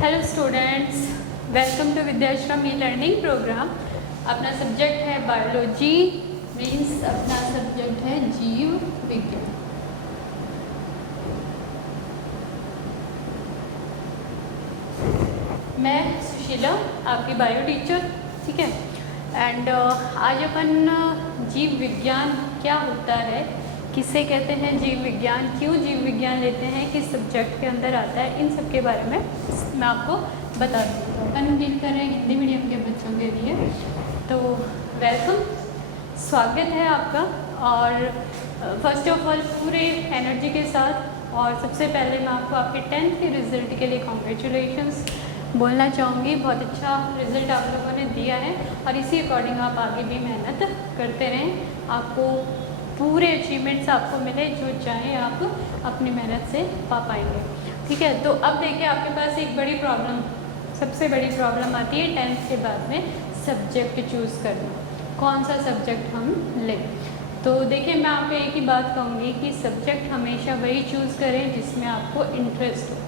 Hello students, welcome to Vidyashram e learning program. अपना subject है biology, means अपना subject है जीव विज्ञान। मैं सुशीला, आपकी बायो टीचर, ठीक है। एंड आज अपन जीव विज्ञान क्या होता है, किसे कहते हैं जीव विज्ञान, क्यों जीव विज्ञान लेते हैं, किस सब्जेक्ट के अंदर आता है, इन सब के बारे में मैं आपको बता दूँगी। अपन डील कर रहे हैं हिंदी मीडियम के बच्चों के लिए। तो वेलकम, स्वागत है आपका। और फर्स्ट ऑफ ऑल पूरे एनर्जी के साथ और सबसे पहले मैं आपको आपके 10th के रिज़ल्ट के लिए कॉन्ग्रेचुलेशंस बोलना चाहूँगी। बहुत अच्छा रिज़ल्ट आप लोगों ने दिया है और इसी अकॉर्डिंग आप आगे भी मेहनत करते रहें। आपको पूरे अचीवमेंट्स आपको मिले, जो चाहे आप अपनी मेहनत से पा पाएंगे, ठीक है। तो अब देखिए, आपके पास एक बड़ी प्रॉब्लम, सबसे बड़ी प्रॉब्लम आती है 10th के बाद में सब्जेक्ट चूज़ करना, कौन सा सब्जेक्ट हम लें। तो देखिए, मैं आपको एक ही बात कहूँगी कि सब्जेक्ट हमेशा वही चूज़ करें जिसमें आपको इंटरेस्ट हो।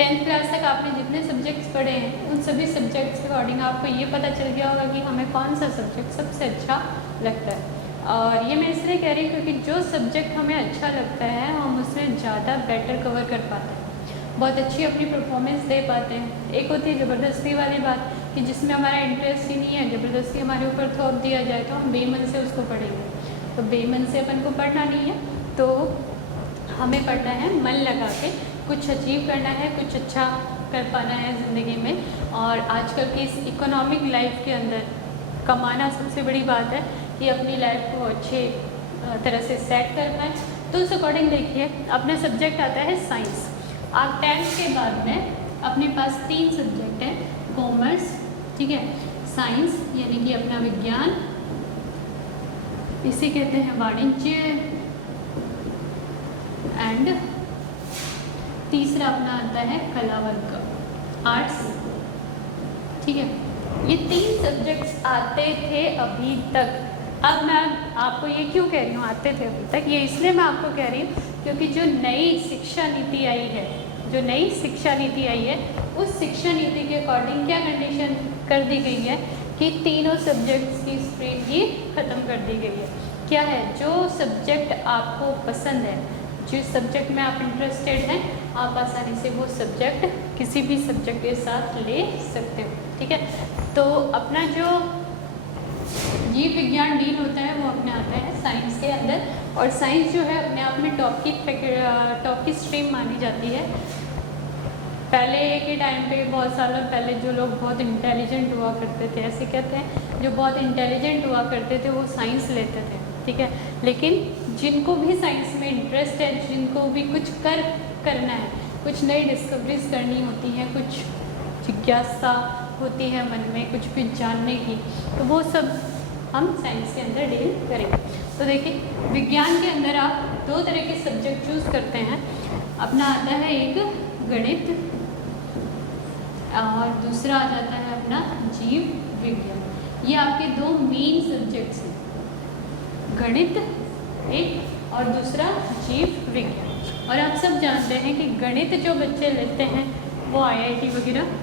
10th क्लास तक आपने जितने सब्जेक्ट्स पढ़े हैं, उन सभी सब्जेक्ट्स के अकॉर्डिंग आपको ये पता चल गया होगा कि हमें कौन सा सब्जेक्ट सबसे अच्छा लगता है। और ये मैं इसलिए कह रही हूँ क्योंकि जो सब्जेक्ट हमें अच्छा लगता है हम उसमें ज़्यादा बेटर कवर कर पाते हैं, बहुत अच्छी अपनी परफॉर्मेंस दे पाते हैं। एक होती है ज़बरदस्ती वाली बात कि जिसमें हमारा इंटरेस्ट ही नहीं है, ज़बरदस्ती हमारे ऊपर थोप दिया जाए तो हम बेमन से उसको पढ़ेंगे। तो बेमन से अपन को पढ़ना नहीं है, तो हमें पढ़ना है मन लगा के, कुछ अचीव करना है, कुछ अच्छा कर पाना है ज़िंदगी में। और आजकल की इस इकोनॉमिक लाइफ के अंदर कमाना सबसे बड़ी बात है कि अपनी लाइफ को अच्छे तरह से सेट कर पाए। तो उस अकॉर्डिंग देखिए, अपना सब्जेक्ट आता है साइंस। आप 10th के बाद में अपने पास 3 सब्जेक्ट हैं, कॉमर्स, ठीक है, साइंस यानी कि अपना विज्ञान, इसे कहते हैं वाणिज्य, एंड तीसरा अपना आता है कला वर्ग, आर्ट्स, ठीक है। ये 3 सब्जेक्ट्स आते थे अभी तक। अब मैं आपको ये क्यों कह रही हूँ आते थे अभी तक, ये इसलिए मैं आपको कह रही हूँ क्योंकि जो नई शिक्षा नीति आई है, जो नई शिक्षा नीति आई है, उस शिक्षा नीति के अकॉर्डिंग क्या कंडीशन कर दी गई है कि तीनों सब्जेक्ट्स की स्ट्रीम ही ख़त्म कर दी गई है। क्या है, जो सब्जेक्ट आपको पसंद है, जिस सब्जेक्ट में आप इंटरेस्टेड हैं, आप आसानी से वो सब्जेक्ट किसी भी सब्जेक्ट के साथ ले सकते हो, ठीक है। तो अपना जो जीव विज्ञान डील होता है वो अपने आता है साइंस के अंदर। और साइंस जो है अपने आप में टॉप की स्ट्रीम मानी जाती है। पहले के टाइम पे, बहुत सालों पहले, जो लोग बहुत इंटेलिजेंट हुआ करते थे, ऐसे कहते हैं, जो बहुत इंटेलिजेंट हुआ करते थे वो साइंस लेते थे, ठीक है। लेकिन जिनको भी साइंस में इंटरेस्ट है, जिनको भी कुछ करना है, कुछ नई डिस्कवरीज करनी होती हैं, कुछ जिज्ञासा होती है मन में कुछ भी जानने की, तो वो सब हम साइंस के अंदर डील करेंगे। तो देखिए, विज्ञान के अंदर आप 2 तरह के सब्जेक्ट चूज़ करते हैं। अपना आता है एक गणित और दूसरा आ जाता है अपना जीव विज्ञान। ये आपके 2 मेन सब्जेक्ट्स हैं, गणित एक और दूसरा जीव विज्ञान। और आप सब जानते हैं कि गणित जो बच्चे लेते हैं वो IIT वगैरह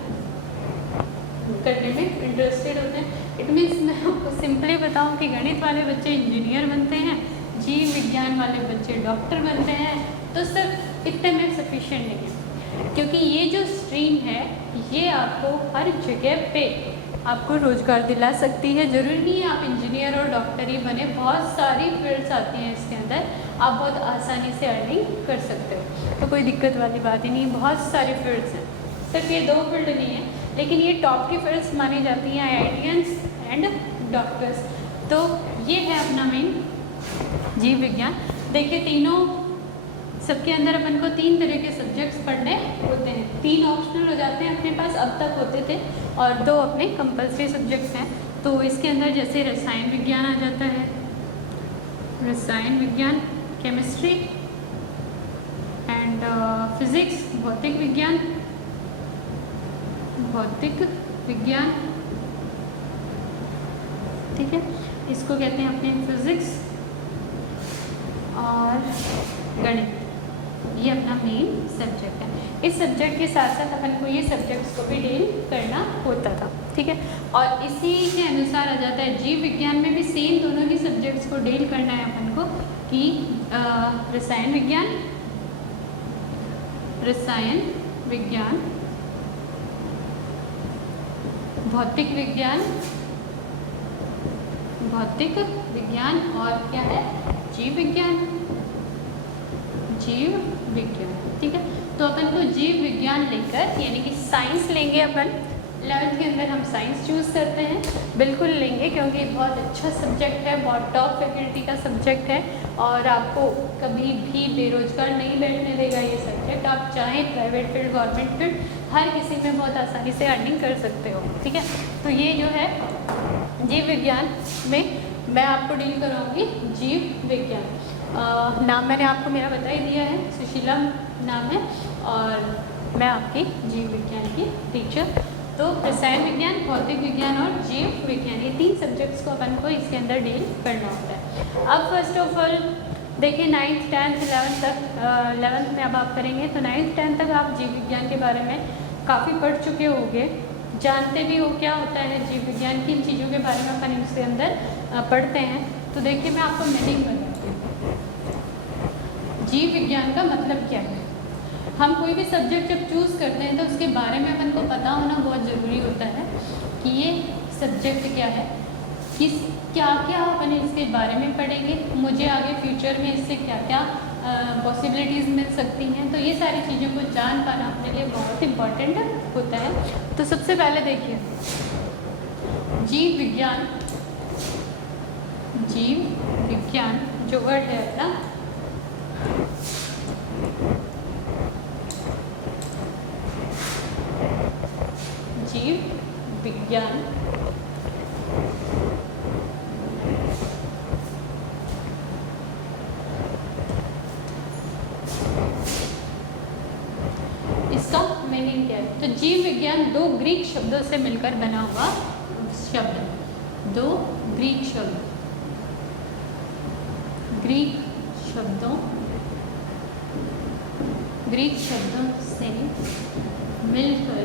करने में इंटरेस्टेड होते हैं। इट मीन्स मैं आपको सिंपली बताऊं कि गणित वाले बच्चे इंजीनियर बनते हैं, जीव विज्ञान वाले बच्चे डॉक्टर बनते हैं। तो सिर्फ इतने में सफिशिएंट नहीं है, क्योंकि ये जो स्ट्रीम है ये आपको हर जगह पे आपको रोज़गार दिला सकती है। ज़रूरी नहीं है आप इंजीनियर और डॉक्टर ही बने, बहुत सारी फील्ड्स आती हैं इसके अंदर, आप बहुत आसानी से अर्निंग कर सकते हो। तो कोई दिक्कत वाली बात ही नहीं, बहुत सारी फील्ड्स हैं, सिर्फ ये 2 फील्ड नहीं है, लेकिन ये टॉप की फील्ड्स मानी जाती हैं, IITians एंड डॉक्टर्स। तो ये है अपना मेन जीव विज्ञान। देखिए, तीनों सबके अंदर अपन को 3 तरह के सब्जेक्ट्स पढ़ने होते हैं। 3 ऑप्शनल हो जाते हैं अपने पास, अब तक होते थे, और 2 अपने कंपल्सरी सब्जेक्ट्स हैं। तो इसके अंदर जैसे रसायन विज्ञान आ जाता है, रसायन विज्ञान, केमिस्ट्री एंड फिज़िक्स, भौतिक विज्ञान, ठीक है, इसको कहते हैं अपने फिज़िक्स और गणित। ये अपना मेन सब्जेक्ट है। इस सब्जेक्ट के साथ साथ अपन को ये सब्जेक्ट्स को भी डील करना होता था, ठीक है। और इसी के अनुसार आ जाता है जीव विज्ञान में भी सेम दोनों ही सब्जेक्ट्स को डील करना है अपन को कि रसायन विज्ञान, भौतिक विज्ञान और क्या है, जीव विज्ञान, ठीक है। तो अपन को जीव विज्ञान लेकर यानी कि साइंस लेंगे अपन। 11th के अंदर हम साइंस चूज़ करते हैं, बिल्कुल लेंगे क्योंकि बहुत अच्छा सब्जेक्ट है, बहुत टॉप फैकल्टी का सब्जेक्ट है और आपको कभी भी बेरोजगार नहीं बैठने देगा ये सब्जेक्ट। आप चाहे प्राइवेट फील्ड, गवर्नमेंट फील्ड, हर किसी में बहुत आसानी से अर्निंग कर सकते हो, ठीक है। तो ये जो है जीव विज्ञान में मैं आपको डील कराऊंगी जीव विज्ञान। नाम मैंने आपको मेरा बता ही दिया है, सुशीला नाम है और मैं आपकी जीव विज्ञान की टीचर। तो रसायन विज्ञान, भौतिक विज्ञान और जीव विज्ञान, ये 3 सब्जेक्ट्स को अपन को इसके अंदर डील करना होता है। अब फर्स्ट ऑफ ऑल देखिए 9th 10th 11th तक, 11th में अब आप करेंगे तो 9th 10th तक आप जीव विज्ञान के बारे में काफ़ी पढ़ चुके होंगे, जानते भी हो क्या होता है जीव विज्ञान, किन चीज़ों के बारे में अपन इसके अंदर पढ़ते हैं। तो देखिए मैं आपको मीनिंग बताती हूँ, जीव विज्ञान का मतलब क्या है। हम कोई भी सब्जेक्ट जब चूज़ करते हैं तो उसके बारे में अपन को पता होना बहुत ज़रूरी होता है कि ये सब्जेक्ट क्या है, क्या अपन इसके बारे में पढ़ेंगे, मुझे आगे फ्यूचर में इससे क्या क्या पॉसिबिलिटीज़ मिल सकती हैं। तो ये सारी चीज़ों को जान पाना अपने लिए बहुत इम्पॉर्टेंट होता है। तो सबसे पहले देखिए जीव विज्ञान जो वर्ड है अपना, जीव विज्ञान इसका मीनिंग क्या है। तो जीव विज्ञान 2 ग्रीक शब्दों से मिलकर बना हुआ शब्द, 2 ग्रीक शब्दों से मिलकर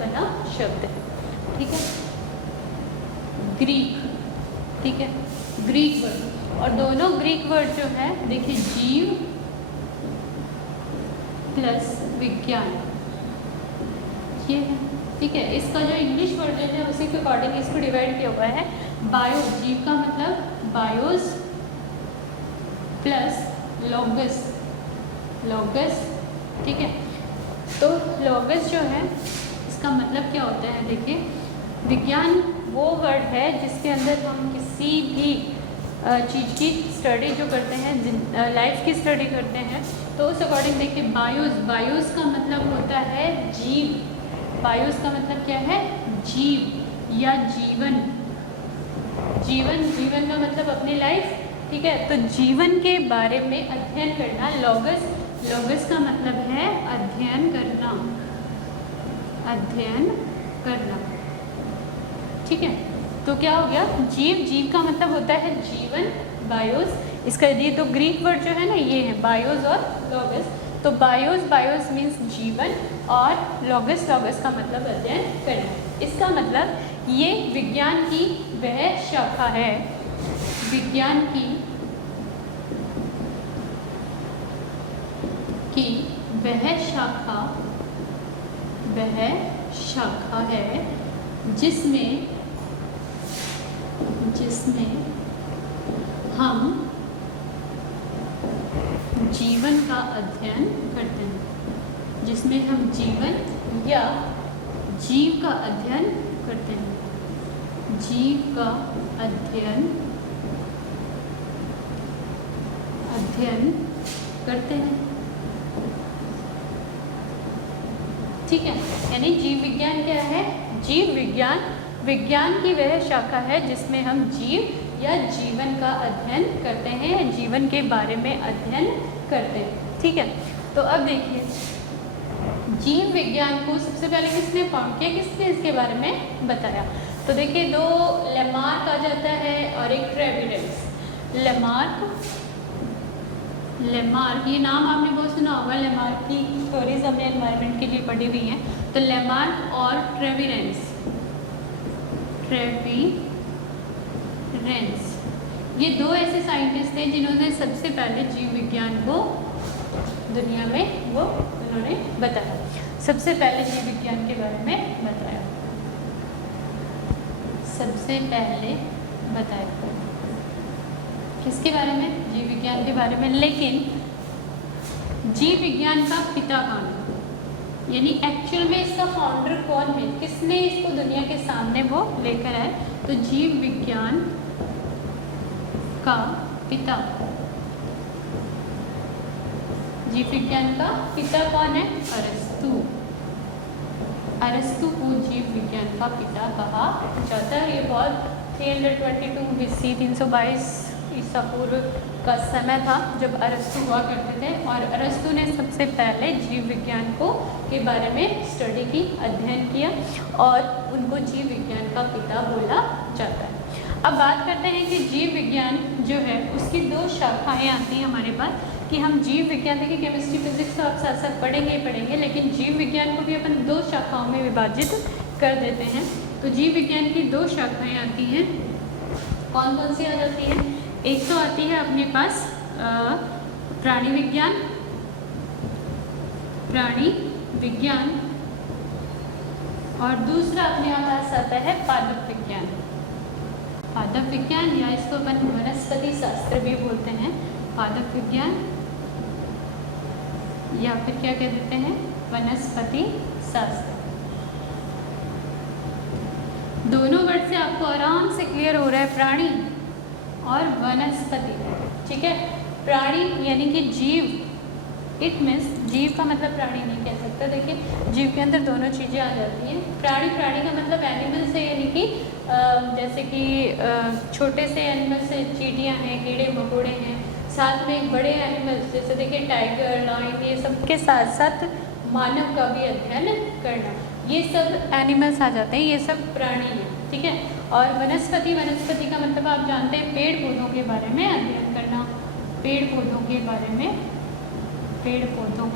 बना शब्द है, ठीक है। ग्रीक, ठीक है, ग्रीक वर्ड, और दोनों ग्रीक वर्ड जो है देखिए जीव प्लस विज्ञान ये है, ठीक है। इसका जो इंग्लिश वर्जन है उसी के अकॉर्डिंग इसको डिवाइड किया हुआ है। बायो, जीव का मतलब बायोस प्लस लॉगस, ठीक है। तो लॉगस जो है इसका मतलब क्या होता है, देखिए विज्ञान वो वर्ड है जिसके अंदर हम किसी भी चीज़ की स्टडी जो करते हैं, लाइफ की स्टडी करते हैं, तो उस अकॉर्डिंग देखिए बायोस का मतलब होता है जीव, बायोस का मतलब क्या है, जीव या जीवन का मतलब अपनी लाइफ, ठीक है। तो जीवन के बारे में अध्ययन करना, लॉगस का मतलब है अध्ययन करना, ठीक है। तो क्या हो गया, जीव का मतलब होता है जीवन, बायोस, इसका ये तो ग्रीक वर्ड जो है ना ये है बायोस और लॉगस। तो बायोस मीन्स जीवन और लॉगस का मतलब अध्ययन करना। इसका मतलब ये विज्ञान की वह शाखा है, विज्ञान की वह शाखा है जिसमें हम जीवन का अध्ययन करते हैं, जिसमें हम जीवन या जीव का अध्ययन करते हैं, जीव का अध्ययन करते हैं, ठीक है। यानी जीव विज्ञान क्या है, जीव विज्ञान की वह शाखा है जिसमें हम जीव या जीवन का अध्ययन करते हैं, या जीवन के बारे में अध्ययन करते हैं, ठीक है। तो अब देखिए जीव विज्ञान को सबसे पहले किसने फाउंड किया, किसने इसके बारे में बताया। तो तो देखिए दो लेमार्क आ जाता है और एक ट्रेविडेंस। लेमार्क ये नाम आपने बहुत सुना होगा, लेमार्क की स्टोरीज हमने एनवायरनमेंट के लिए पढ़ी हुई हैं। तो लेमार्क और ट्रेविडेंस ये दो ऐसे साइंटिस्ट थे जिन्होंने सबसे पहले जीव विज्ञान को दुनिया में वो उन्होंने बताया, सबसे पहले जीव विज्ञान के बारे में बताया, सबसे पहले बताया किसके बारे में? जीव विज्ञान के बारे में। लेकिन जीव विज्ञान का पिता कौन है, यानी एक्चुअल में इसका फाउंडर कौन है, किसने इसको दुनिया के सामने वो लेकर आए? तो जीव विज्ञान का पिता, जीव विज्ञान का पिता कौन है? अरस्तु। अरस्तु को जीव विज्ञान का पिता कहा जाता है। ये बहुत 322 BC 322 ईसा पूर्व का समय था जब अरस्तु हुआ करते थे, और अरस्तु ने सबसे पहले जीव विज्ञान के बारे में स्टडी की, अध्ययन किया, और उनको जीव विज्ञान का पिता बोला जाता है। अब बात करते हैं कि जीव विज्ञान जो है उसकी दो शाखाएं आती हैं हमारे पास, कि हम जीव विज्ञान, देखिए केमिस्ट्री फिजिक्स तो आप साथ साथ पढ़ेंगे ही पढ़ेंगे, लेकिन जीव विज्ञान को भी अपन दो शाखाओं में विभाजित कर देते हैं। तो जीव विज्ञान की दो शाखाएं आती हैं, कौन कौन सी आ जाती हैं? एक तो आती है अपने पास प्राणी विज्ञान, और दूसरा अपने पास आता है पादप विज्ञान। पादप विज्ञान, या इसको अपन वनस्पति शास्त्र भी बोलते हैं, पादप विज्ञान, या फिर क्या कह देते हैं? वनस्पति शास्त्र। दोनों वर्ड से आपको आराम से क्लियर हो रहा है, प्राणी और वनस्पति, ठीक है। प्राणी यानी कि जीव, इट मीन्स जीव का मतलब प्राणी नहीं कह सकता। देखिए जीव के अंदर दोनों चीज़ें आ जाती हैं। प्राणी का मतलब एनिमल से, यानी कि जैसे कि छोटे से एनिमल से चींटियाँ हैं, कीड़े मकोड़े हैं, साथ में एक बड़े एनिमल जैसे देखिए टाइगर, लायन, ये सब के साथ साथ मानव का भी अध्ययन करना, ये सब एनिमल्स आ जाते हैं, ये सब प्राणी हैं, ठीक है। और वनस्पति का मतलब आप जानते हैं पेड़ पौधों के बारे में अध्ययन करना, पेड़ पौधों के बारे में अध्ययन करना, पेड़ पौधों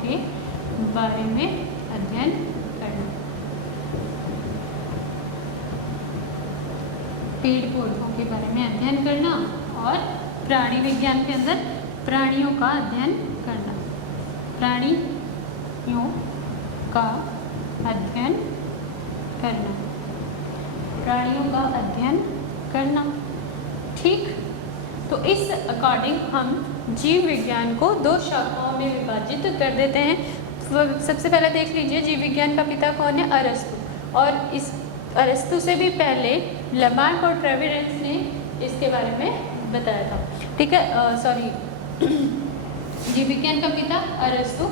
के बारे में अध्ययन करना, और प्राणी विज्ञान के अंदर प्राणियों का अध्ययन करना, प्राणियों का अध्ययन करना, ठीक। तो इस अकॉर्डिंग हम जीव विज्ञान को दो शाखाओं में विभाजित कर देते हैं। सबसे पहले देख लीजिए जीव विज्ञान का पिता कौन है? अरस्तु। और इस अरस्तु से भी पहले लेमार्क और ट्रेविडेंस ने इसके बारे में बताया था, ठीक है। जीव विज्ञान का पिता अरस्तु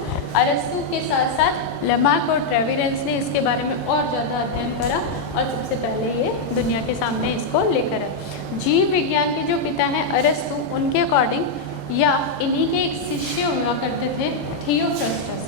के साथ साथ लेमार्क और ट्रेविडेंस ने इसके बारे में और ज़्यादा अध्ययन करा, और सबसे पहले ये दुनिया के सामने इसको लेकर आए। जीव विज्ञान के जो पिता हैं अरस्तु, उनके अकॉर्डिंग, या इन्हीं के एक शिष्य हुआ करते थे थियोफ्रस्टस,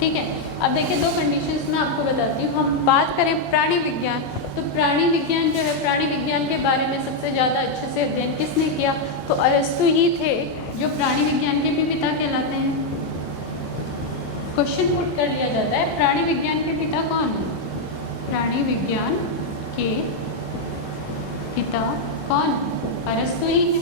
ठीक है। अब देखिए दो कंडीशंस मैं आपको बताती हूँ। हम बात करें प्राणी विज्ञान, तो प्राणी विज्ञान जो है, प्राणी विज्ञान के बारे में सबसे ज़्यादा अच्छे से अध्ययन किसने किया? तो अरस्तु ही थे, जो प्राणी विज्ञान के भी पिता कहलाते हैं। क्वेश्चन पुट कर लिया जाता है, प्राणी विज्ञान के पिता कौन है? प्राणी विज्ञान के पिता कौन? अरस्तु ही है।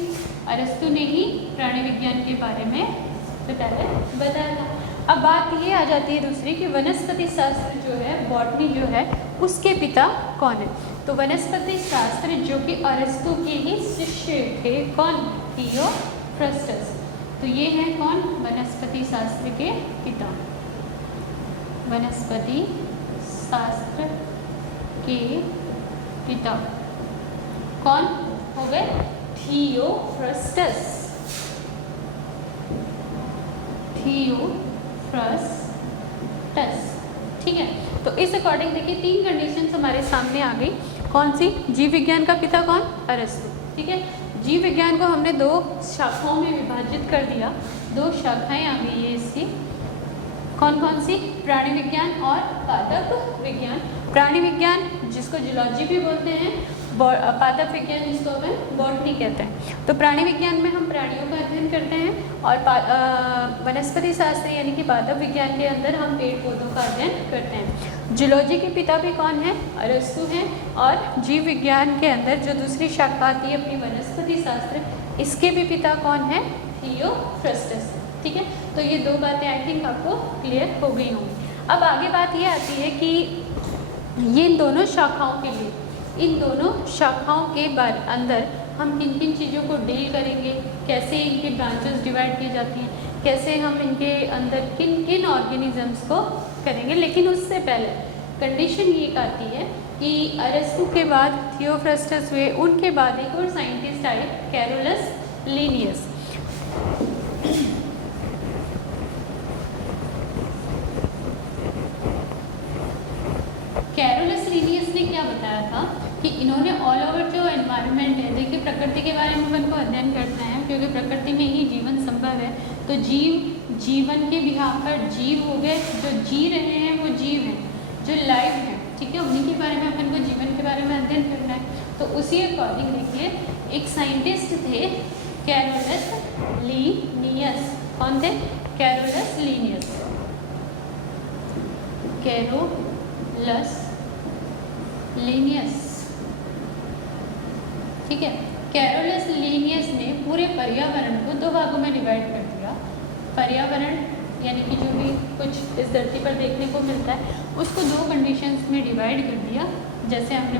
अरस्तु ने ही प्राणी विज्ञान के बारे में सबसे पहले बताया था। अब बात ये आ जाती है दूसरी कि वनस्पति शास्त्र जो है, बॉटनी जो है, उसके पिता कौन है? तो वनस्पति शास्त्र जो कि अरस्तु के ही शिष्य थे, कौन? थियोफ्रस्टस। तो ये हैं कौन? वनस्पति शास्त्र के पिता, वनस्पति शास्त्र के पिता कौन हो गए? थियोफ्रस्टस, ठीक है। तो इस अकॉर्डिंग देखिए तीन कंडीशंस हमारे सामने आ गई। कौन सी? जीव विज्ञान का पिता कौन? अरस्तु, ठीक है। जीव विज्ञान को हमने दो शाखाओं में विभाजित कर दिया, दो शाखाएं आ गई है इसकी, कौन कौन सी? प्राणी विज्ञान और पादप विज्ञान। प्राणी विज्ञान जिसको जूलॉजी भी बोलते हैं, पादप विज्ञान जिसको अपन बॉटनी कहते हैं। तो प्राणी विज्ञान में हम प्राणियों का अध्ययन करते हैं और वनस्पति शास्त्र यानी कि पादप विज्ञान के अंदर हम पेड़ पौधों का अध्ययन करते हैं। जूलॉजी के पिता भी कौन है? अरस्तु हैं। और जीव विज्ञान के अंदर जो दूसरी शाखा आती है अपनी वनस्पति शास्त्र, इसके भी पिता कौन है? थियोफ्रस्टस। ठीक है, तो ये दो बातें आई थिंक आपको क्लियर हो गई होंगी। अब आगे बात ये आती है कि ये इन दोनों शाखाओं के लिए, इन दोनों शाखाओं के अंदर हम किन किन चीज़ों को डील करेंगे, कैसे इनकी ब्रांचेस डिवाइड की जाती हैं, कैसे हम इनके अंदर किन किन ऑर्गेनिजम्स को करेंगे। लेकिन उससे पहले कंडीशन ये आती है कि अरस्तु के बाद थियोफ्रस्टस हुए, उनके बाद एक और साइंटिस्ट आए कैरोलस लीनियस। कैरोलस लीनियस ने क्या बताया था कि इन्होंने ऑल ओवर जो एनवायरनमेंट है, देखिए प्रकृति के बारे में अपन को अध्ययन करना है क्योंकि प्रकृति में ही जीवन संभव है। तो जीवन के बिहार पर जीव हो गए, जो जी रहे हैं वो जीव हैं, जो लाइव हैं, ठीक है, उन्हीं के बारे में अपन को जीवन के बारे में अध्ययन करना है। तो उसी अकॉर्डिंग देखिए एक साइंटिस्ट थे कैरोलस लीनियस। कौन थे? Carolus Linnaeus. कैरोलस लीनियस, ठीक है। कैरोलस लीनियस ने पूरे पर्यावरण को दो भागों में डिवाइड कर दिया। पर्यावरण यानी कि जो भी कुछ इस धरती पर देखने को मिलता है उसको दो कंडीशंस में डिवाइड कर दिया, जैसे हमने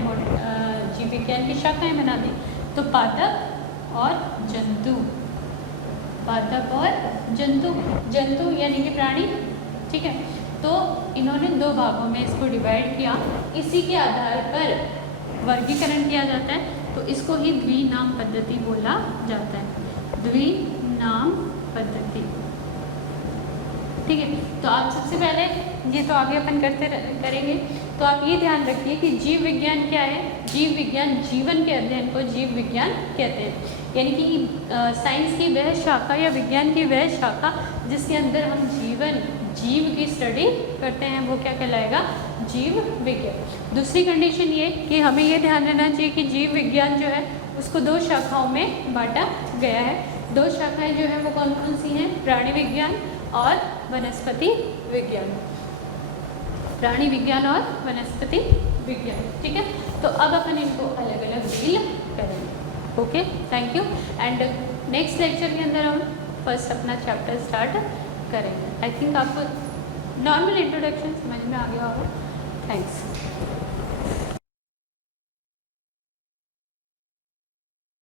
जीव विज्ञान की शाखाएं बना दी। तो पादप और जंतु, पादप और जंतु, जंतु यानी कि प्राणी, ठीक है। तो इन्होंने दो भागों में इसको डिवाइड किया। इसी के आधार पर वर्गीकरण किया जाता है, तो इसको ही द्विनाम पद्धति बोला जाता है। द्विनाम पद्धति, ठीक है। तो आप सबसे पहले ये तो आगे अपन करेंगे, तो आप ये ध्यान रखिए कि जीव विज्ञान क्या है। जीव विज्ञान जीवन के अध्ययन को जीव विज्ञान कहते हैं, यानी कि साइंस की वह शाखा या विज्ञान की वह शाखा जिसके अंदर हम जीव की स्टडी करते हैं, वो क्या कहलाएगा? जीव विज्ञान। दूसरी कंडीशन ये कि हमें ये ध्यान रखना चाहिए कि जीव विज्ञान जो है उसको दो शाखाओं में बांटा गया है। दो शाखाएं जो है वो कौन कौन सी हैं? प्राणी विज्ञान और वनस्पति विज्ञान। प्राणी विज्ञान और वनस्पति विज्ञान, ठीक है। तो अब अपन इनको अलग अलग डील करेंगे। Okay, thank you. And next lecture के अंदर हम फर्स्ट अपना चैप्टर स्टार्ट करेंगे। आई थिंक आपको नॉर्मल इंट्रोडक्शन समझ में आ गया होगा। थैंक्स।